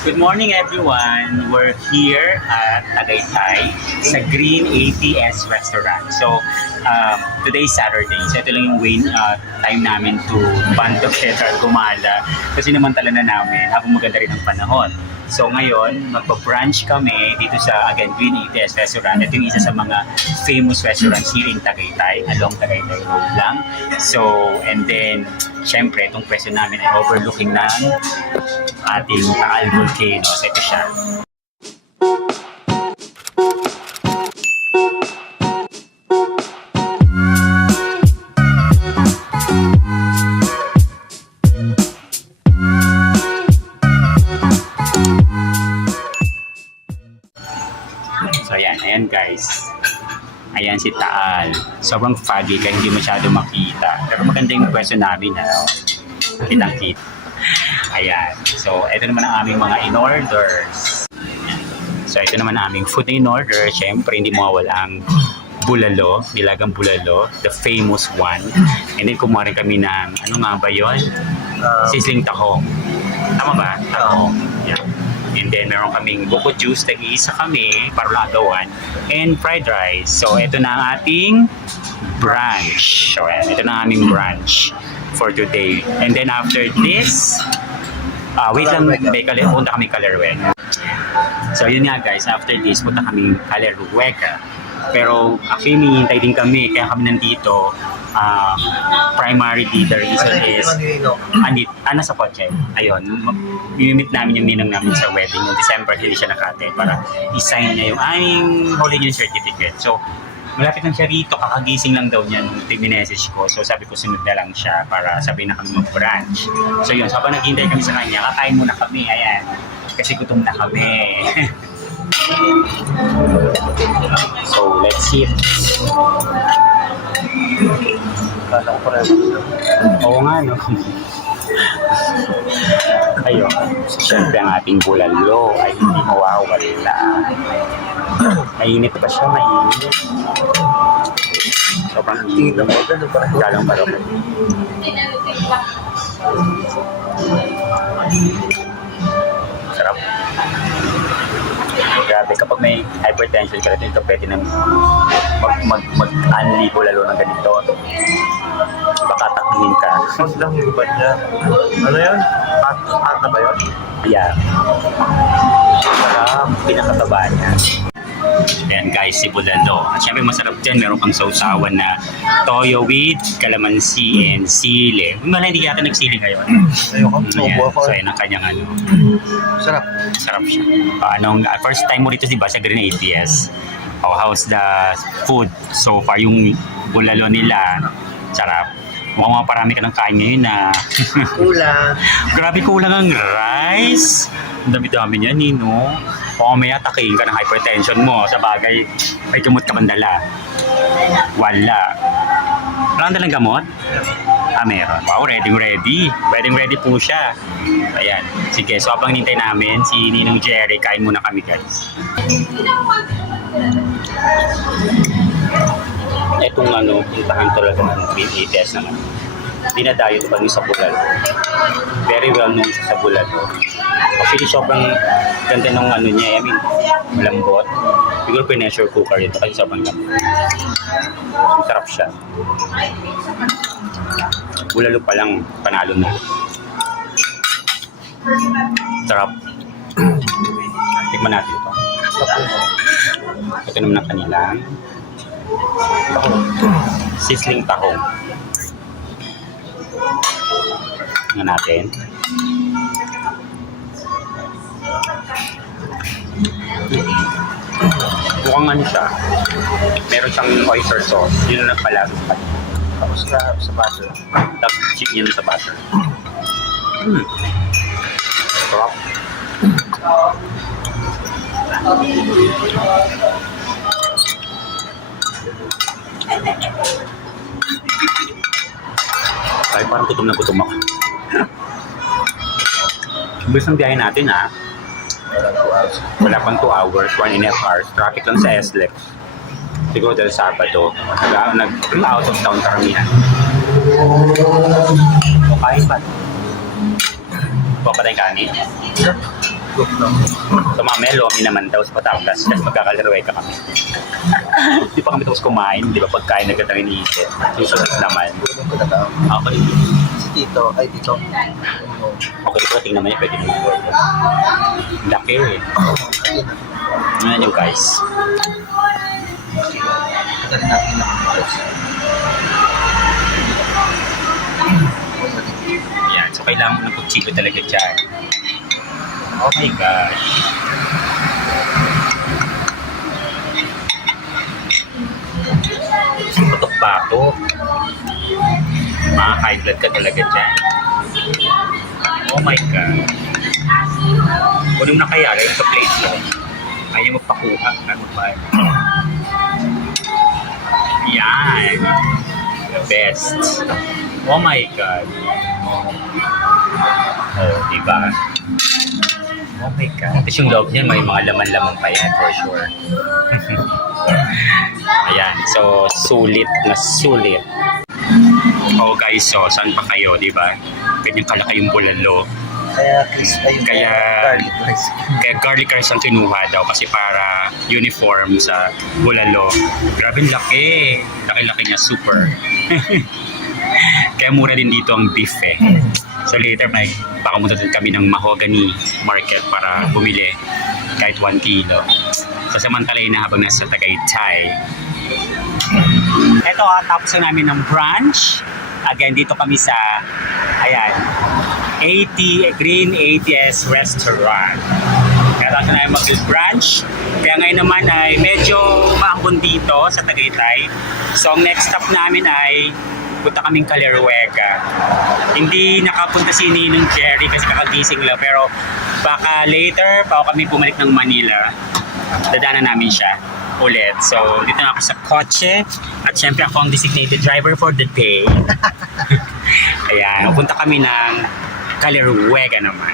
Good morning everyone! We're here at Tagaytay sa Green ATS Restaurant. So, today is Saturday. So, ito lang yung time namin to band together at gumala. Kasi namantala na namin habang maganda rin ang panahon. So, ngayon, magpa-brunch kami dito sa, again, Green ATS Restaurant. Ito yung isa sa mga famous restaurants here in Tagaytay, along Tagaytay Road lang. So, and then, syempre, itong pwesto namin ay overlooking ng ating Taal Volcano. So, ito siya. So, ayan guys. Ayan si Taal. Sobrang foggy kaya hindi masyado makita. Pero maganda yung pwesto namin. Kitang-kita. Ayan. So, ito naman ang aming mga in-orders. So, ito naman ang aming food na in-order. Siyempre, hindi mawawala ang bulalo, nilagang bulalo, the famous one. And then, kumuha rin kami ng, ano nga ba yun? Sisling tahong. Tama ba? Tahong. Yeah. And then, meron kaming buko juice, nag-iisa kami, para agawan, and fried rice. So, ito na ang ating brunch. So, ayan, ito na ang aming brunch for today. And then, after this, wait lang, punta kami Kalerweka. So, yun nga guys, after this, punta kami Kalerweka. Pero, actually, hinihintay din kami, kaya kami nandito. Primarily, the reason is sa kotse. Ayun, minimit namin yung ninang namin sa wedding noong December, hindi siya nakate para i-sign niya yung aming holy union certificate. So, malapit lang siya rito, kakagising lang daw niya nung message ko. So, sabi ko sunod na lang siya para sabihin na kami mag-brunch. So, yun, so habang naghihintay kami sa kanya, kakain muna kami, ayan. Kasi gutom na kami. So, let's eat. Oo nga, no? Ayun. Siyempre ang ating bulalo ay hindi mawawala. Mainit pa siya, mainit. Sobrang init. Galang pa rin. Sarap. Grabe, kapag may hypertension ka rin, ito pwede nang mag-anli bulalo ng ganito. Baka takbuhin ka. Mas lang yung iba niya. Ano yun? Pat na ba yun? Yeah. Sarap, pinakataba niya. Ayan guys, si bulalo. At syempre masarap dyan, meron pang sausawan na toyo with calamansi and sili. Wala, hindi yata nagsili ngayon. Ayoko, tubo ako. So ayan ang kanyang ano. Sarap. Sarap siya. First time mo rito diba sa Green ATS? Oh, how's the food so far? Yung bulalo nila, sarap. Mukhang parami ka ng kain ngayon na. Kulang. Grabe kulang ang rice. Ang dami-dami niya, Nino. O may ataking ka ng hypertension mo. Sa bagay, may gamot ka mandala. Wala. Wala kang dalang gamot? Meron. Wow, ready. Ready po siya. Ayan. Sige, so habang nintay namin, si Ninong Jerry, kain muna kami guys. Itong puntahan talaga ng Green ATS naman. Dinadayo kami sa bulalo. Very well known siya sa bulalo. Actually, sobrang ganda ng niya. I mean, malambot. Siguro pressure cooker ito kasi sobrang lambot. Sarap siya. Bulalo pa lang, panalo na. Sarap. Tikman natin ito. Ito naman ang kanilang sisling tahong. Tingnan natin. Mukhang siya. Meron siyang oyster sauce. Yun ang nagpalasa sa kanya. Tapos sa butter. Tapos chicken sa butter. Sarap. Ay, parang gutom na gutom ako. Bilis ng biyahe natin Wala pang 2 hours, 1.5 hours. Traffic lang sa SLEX. Siguro dahil Sabado. Nag-out of town karamihan. O kain pa. Huwag pa tayong kanin. Group lang. So mamaya Lomi naman daw sa Batangas. Tapos magkakalaraway ka kami. Hindi pa kami tapos kumain. Di ba pagkain na ganda iniisip. Susunod naman. Tulong ko na tao. Ako rin. Si Tito, ay Tito. Okay, ito tingnan naman niya. Pwede mo. Laki eh. Ayun na. Ano yun guys? Ito rin natin na. Yan. So kailangan mo ng kutsilo talaga dyan. Oh my gosh. Patok-patok. Mga high blood ka talaga dyan. Oh my God. Kunin mo na kaya, lagyan sa plate mo. Ayaw mo pakuha. Ano pa? Yan. The best. Oh my God. Oh, diba? Oh my God. Tapos yung loob niyan, may mga laman-laman pa yan for sure. Ayan. So, sulit na sulit. Oh guys, so saan pa kayo, di ba? Ganyan kalaki yung bulalo. Kaya Chris, ayun. Kaya- Garlic rice. Kaya garlic rice ang kinuha daw kasi para uniform sa bulalo. Grabe laki. Laki-laki niya, super. Kaya mura din dito ang beef eh. So later, may pakamunta din kami ng Mahogany Market para bumili kahit 1 kilo. So samantalay na habang nasa Tagaytay. Ito tapos na namin ng brunch. Again, dito kami sa, ayan, Green 80s Restaurant. Kaya tapos na namin mag-brunch. Kaya ngayon naman ay medyo maambon dito sa Tagaytay. So ang next stop namin ay punta kaming Caleruega. Hindi nakapunta si Ninong Jerry kasi kakagising lang. Pero baka later, bago kami bumalik ng Manila, dadaanan namin siya ulit. So, dito na ako sa kotse. At syempre ako ang designated driver for the day. Ayan, pupunta kami ng Caleruega naman.